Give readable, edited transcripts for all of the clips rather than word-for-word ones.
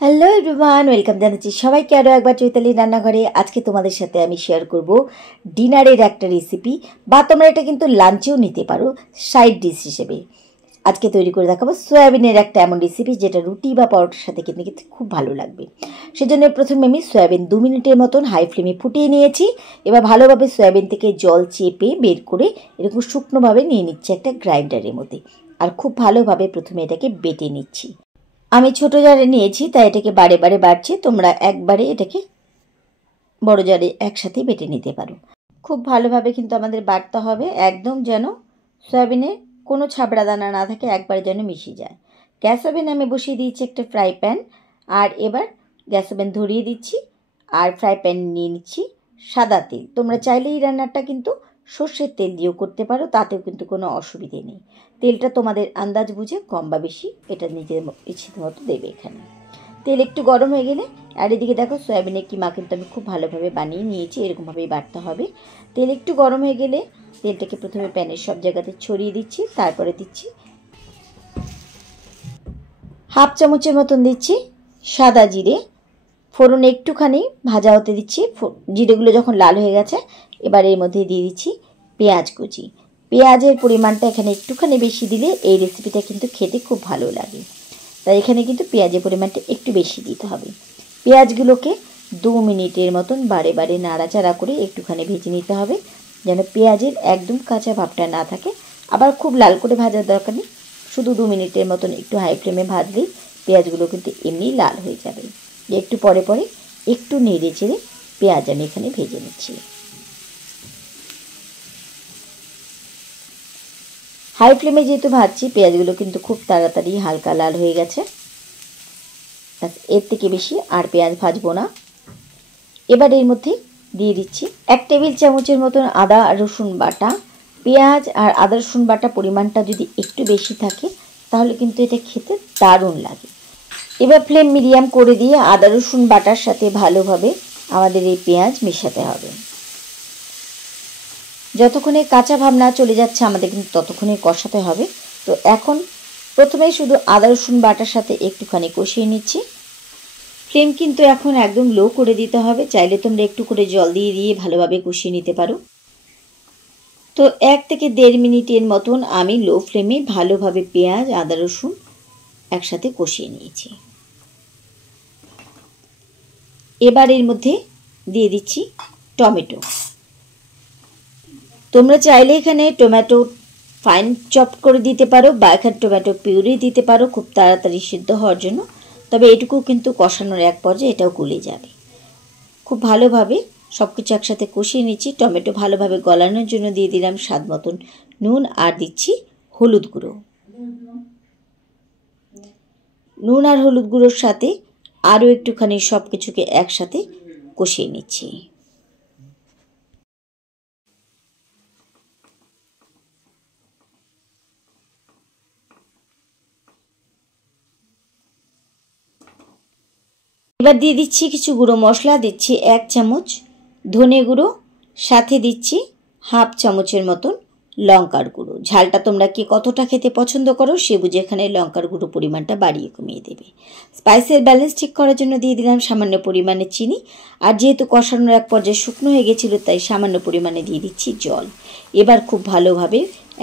Hello everyone, welcome জানাচ্ছি সবাইকে আরও একবার চৈতালি রান্নাঘরে। আজকে তোমাদের সাথে আমি শেয়ার করব ডিনারের একটা রেসিপি, বা তোমরা এটা কিন্তু লাঞ্চেও নিতে পারো সাইড ডিশ হিসেবে। আজকে তৈরি করে দেখাবো সয়াবিনের একটা এমন রেসিপি যেটা রুটি বা পরোটার সাথে কিন্তু খুব ভালো লাগবে। সেজন্য প্রথমে আমি সয়াবিন 2 মিনিটের মতন হাই ফ্লেমে ফুটিয়ে নিয়েছি। এবার ভালোভাবে সয়াবিন থেকে জল চেপে বের করে এরকম শুকনোভাবে নিয়ে নিচ্ছি একটা গ্রাইন্ডারের মধ্যে, আর খুব ভালোভাবে প্রথমে এটাকে বেটে নিচ্ছি। আমি ছোট জারে নিয়েছি তাই এটাকে বারে বারে বাড়ছি, তোমরা একবারে এটাকে বড় জারে একসাথে বেটে নিতে পারো। খুব ভালোভাবে কিন্তু আমাদের বাটতে হবে, একদম যেন সয়াবিনে কোনো ছাবড়া দানা না থাকে, একবারে যেন মিশে যায়। গ্যাস ওভেন আমি বসিয়ে দিয়েছি একটা ফ্রাই প্যান, আর এবার গ্যাস ওভেন ধরিয়ে দিচ্ছি আর ফ্রাই প্যান নিয়ে নিচ্ছি সাদা তেল। তোমরা চাইলে এই রান্নাটা কিন্তু সর্ষের তেল দিয়েও করতে পারো, তাতেও কিন্তু কোনো অসুবিধে নেই। তেলটা তোমাদের আন্দাজ বুঝে কম বা বেশি এটা নিজের ইচ্ছে মতো দেবে। এখানে তেল একটু গরম হয়ে গেলে, আর এদিকে দেখো সয়াবিনের কিমা কিন্তু আমি খুব ভালোভাবে বানিয়ে নিয়েছি, এরকমভাবেই বাটতে হবে। তেল একটু গরম হয়ে গেলে তেলটাকে প্রথমে প্যানের সব জায়গাতে ছড়িয়ে দিচ্ছি, তারপরে দিচ্ছি হাফ চামচের মতন দিচ্ছি সাদা জিরে। ফোড়নে একটুখানি ভাজা হতে দিচ্ছি, জিরেগুলো যখন লাল হয়ে গেছে এবার এর মধ্যে দিয়ে দিচ্ছি পেঁয়াজ কুচি। পেঁয়াজের পরিমাণটা এখানে একটুখানি বেশি দিলে এই রেসিপিটা কিন্তু খেতে খুব ভালো লাগে, তাই এখানে কিন্তু পেঁয়াজের পরিমাণটা একটু বেশি দিতে হবে। পেঁয়াজগুলোকে 2 মিনিটের মতন বারে বারে নাড়াচাড়া করে একটুখানি ভেজে নিতে হবে, যেন পেঁয়াজের একদম কাঁচা ভাবটা না থাকে। আবার খুব লাল করে ভাজার দরকার নেই, শুধু 2 মিনিটের মতন একটু হাই ফ্লেমে ভাজলেই পেঁয়াজগুলো কিন্তু এমনি লাল হয়ে যাবে। একটু পরে পরে একটু নেড়ে চেড়ে পেঁয়াজ আমি এখানে ভেজে নিচ্ছি। হাই ফ্লেমে যেহেতু ভাজছি, পেঁয়াজগুলো কিন্তু খুব তাড়াতাড়ি হালকা লাল হয়ে গেছে, এর থেকে বেশি আর পেঁয়াজ ভাজবো না। এবার এর মধ্যে দিয়ে দিচ্ছি 1 টেবিল চামচের মতন আদা আর রসুন বাটা। পেঁয়াজ আর আদা রসুন বাটা পরিমাণটা যদি একটু বেশি থাকে তাহলে কিন্তু এটা খেতে দারুণ লাগে। এবার ফ্লেম মিডিয়াম করে দিয়ে আদা রসুন বাটার সাথে ভালোভাবে আমাদের এই পেঁয়াজ মেশাতে হবে। যতক্ষণে কাঁচা ভাব না চলে যাচ্ছে আমাদের কিন্তু ততক্ষণে কষাতে হবে। তো এখন প্রথমেই শুধু আদা রসুন বাটার সাথে একটুখানি কষিয়ে নিচ্ছি। ফ্লেম কিন্তু এখন একদম লো করে দিতে হবে, চাইলে তোমরা একটু করে জল দিয়ে দিয়ে ভালোভাবে কষিয়ে নিতে পারো। তো 1 থেকে 1.5 মিনিটের মতন আমি লো ফ্লেমে ভালোভাবে পেঁয়াজ আদা রসুন একসাথে কষিয়ে নিয়েছি। এবার এর মধ্যে দিয়ে দিচ্ছি টমেটো। তোমরা চাইলে এখানে টমেটো ফাইন চপ করে দিতে পারো, বা এখানে টমেটো পিউরি দিতে পারো খুব তাড়াতাড়ি সিদ্ধ হওয়ার জন্য। তবে এটুকু কিন্তু কষানোর এক পর্যায়ে এটাও গলে যাবে। খুব ভালোভাবে সব কিছু একসাথে কষিয়ে নিচ্ছি। টমেটো ভালোভাবে গলানোর জন্য দিয়ে দিলাম স্বাদ মতন নুন, আর দিচ্ছি হলুদ গুঁড়ো। নুন আর হলুদ গুঁড়োর সাথে আরও একটুখানি সব কিছুকে একসাথে কষিয়ে নিচ্ছি। এবার দিয়ে দিচ্ছি কিছু গুঁড়ো মশলা, দিচ্ছি 1 চামচ ধনে গুঁড়ো, সাথে দিচ্ছি হাফ চামচের মতন লঙ্কার গুঁড়ো। ঝালটা তোমরা কি কতটা খেতে পছন্দ করো সে বুঝে এখানে লঙ্কার গুঁড়ো পরিমাণটা বাড়িয়ে কমিয়ে দেবে। স্পাইসের ব্যালেন্স ঠিক করার জন্য দিয়ে দিলাম সামান্য পরিমাণে চিনি, আর যেহেতু কষানোর এক পর্যায়ে শুকনো হয়ে গেছিলো তাই সামান্য পরিমাণে দিয়ে দিচ্ছি জল। এবার খুব ভালোভাবে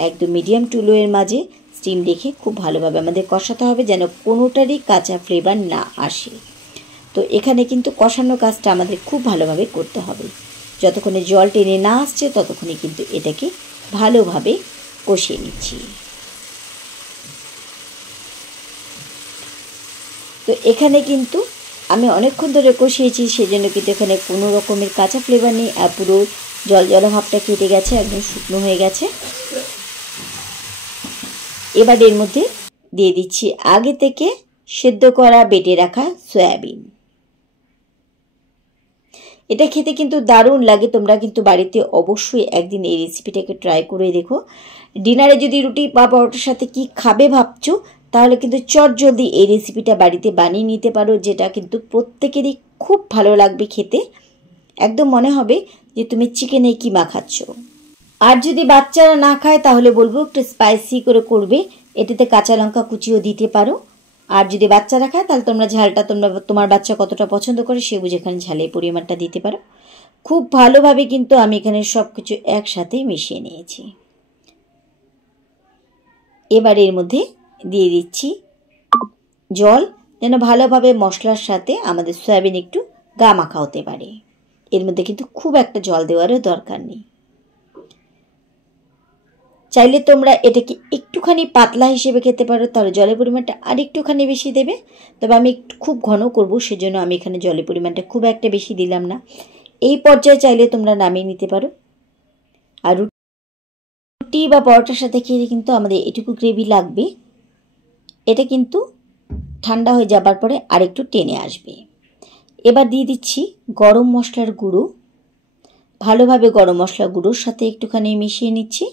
একদম মিডিয়াম টু লো এর মাঝে স্টিম রেখে খুব ভালোভাবে আমাদের কষাতে হবে, যেন কোনোটারই কাঁচা ফ্লেভার না আসে। তো এখানে কিন্তু কষানোর কাজটা আমাদের খুব ভালোভাবে করতে হবে। যতক্ষণে জল টেনে না আসছে ততক্ষণে কিন্তু এটাকে ভালোভাবে কষিয়ে নিচ্ছি। তো এখানে কিন্তু আমি অনেকক্ষণ ধরে কষিয়েছি, সেজন্য কিন্তু এখানে কোনো রকমের কাঁচা ফ্লেভার নেই, আর পুরো জল জল ভাবটা কেটে গেছে, একদম শুকনো হয়ে গেছে। এবার এর মধ্যে দিয়ে দিচ্ছি আগে থেকে সেদ্ধ করা বেটে রাখা সয়াবিন। এটা খেতে কিন্তু দারুণ লাগে, তোমরা কিন্তু বাড়িতে অবশ্যই একদিন এই রেসিপিটাকে ট্রাই করে দেখো। ডিনারে যদি রুটি বা পরোটার সাথে কি খাবে ভাবছো তাহলে কিন্তু চটজলদি এই রেসিপিটা বাড়িতে বানিয়ে নিতে পারো, যেটা কিন্তু প্রত্যেকেরই খুব ভালো লাগবে খেতে। একদম মনে হবে যে তুমি চিকেনে কিমা খাচ্ছ। আর যদি বাচ্চারা না খায় তাহলে বলবো একটু স্পাইসি করে করবে, এটাতে কাঁচা লঙ্কা কুচিও দিতে পারো। আর যদি বাচ্চারা খায় তাহলে তোমরা ঝালটা তোমার বাচ্চা কতটা পছন্দ করে সে বুঝে এখানে ঝালের পরিমাণটা দিতে পারো। খুব ভালোভাবে কিন্তু আমি এখানে সব কিছু একসাথেই মিশিয়ে নিয়েছি। এবার এর মধ্যে দিয়ে দিচ্ছি জল, যেন ভালোভাবে মশলার সাথে আমাদের সয়াবিন একটু গা মাখা হতে পারে। এর মধ্যে কিন্তু খুব একটা জল দেওয়ারও দরকার নেই। চাইলে তোমরা এটাকে একটুখানি পাতলা হিসেবে খেতে পারো, তাহলে জলের পরিমাণটা আর একটুখানি বেশি দেবে। তবে আমি একটু খুব ঘন করব, সেজন্য আমি এখানে জলের পরিমাণটা খুব একটা বেশি দিলাম না। এই পর্যায়ে চাইলে তোমরা নামিয়ে নিতে পারো। আর রুটি বা পরোটার সাথে খেয়ে কিন্তু আমাদের এটুকু গ্রেভি লাগবে। এটা কিন্তু ঠান্ডা হয়ে যাবার পরে আরেকটু টেনে আসবে। এবার দিয়ে দিচ্ছি গরম মশলার গুঁড়ো। ভালোভাবে গরম মশলার গুঁড়োর সাথে একটুখানি মিশিয়ে নিচ্ছি।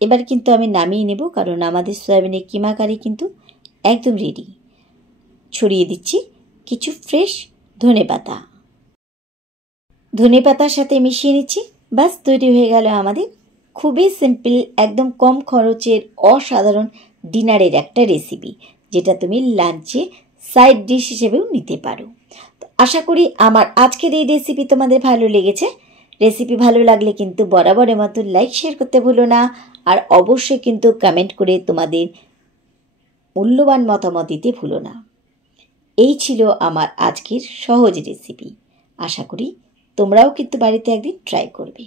এবার কিন্তু আমি নামিয়ে নেব, কারণ আমাদের সয়াবিনের কিমা কারি কিন্তু একদম রেডি। ছড়িয়ে দিচ্ছি কিছু ফ্রেশ ধনেপাতা। ধনেপাতার সাথে মিশিয়ে নিচ্ছি। ব্যাস তৈরি হয়ে গেল আমাদের খুবই সিম্পল, একদম কম খরচের অসাধারণ ডিনারের একটা রেসিপি, যেটা তুমি লাঞ্চে সাইড ডিশ হিসেবেও নিতে পারো। তো আশা করি আমার আজকের এই রেসিপি তোমাদের ভালো লেগেছে। রেসিপি ভালো লাগলে কিন্তু বরাবরের মতো লাইক শেয়ার করতে ভুলো না, আর অবশ্যই কিন্তু কমেন্ট করে তোমাদের মূল্যবান মতামত দিতে ভুলো না। এই ছিল আমার আজকের সহজ রেসিপি। আশা করি তোমরাও কিন্তু বাড়িতে একদিন ট্রাই করবে।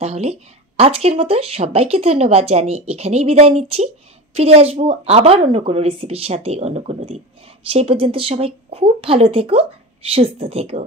তাহলে আজকের মতো সবাইকে ধন্যবাদ জানিয়ে এখানেই বিদায় নিচ্ছি। ফিরে আসবো আবার অন্য কোনো রেসিপির সাথে অন্য কোনো দিন। সেই পর্যন্ত সবাই খুব ভালো থেকো, সুস্থ থেকো।